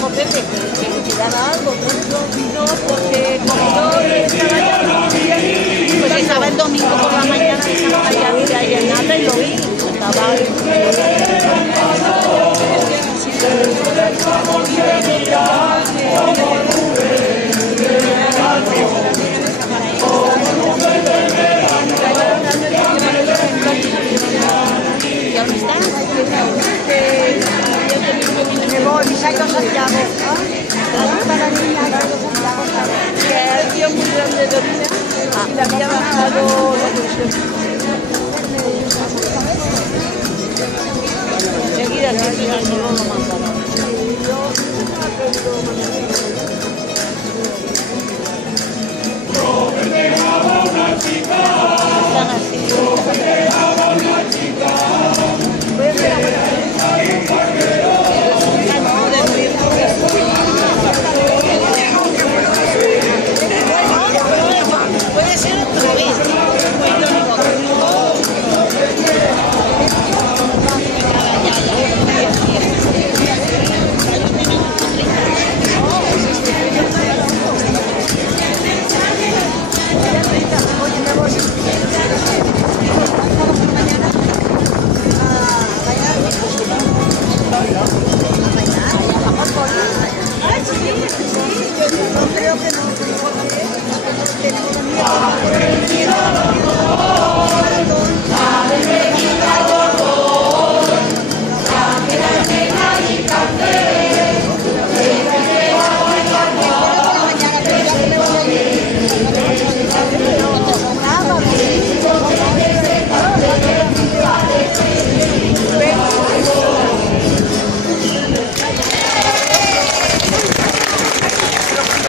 Joder, que daba algo, no, porque como yo estaba ya, pues estaba el domingo por la mañana y estaba allá en nada y lo vi, estaba ¿y dónde estás? Me voy, Misayo Santiago. Para la niña, Que el tío muy grande de Lorena y le había bajado la presión. Enseguida siempre al solo lo mandaron. Están así.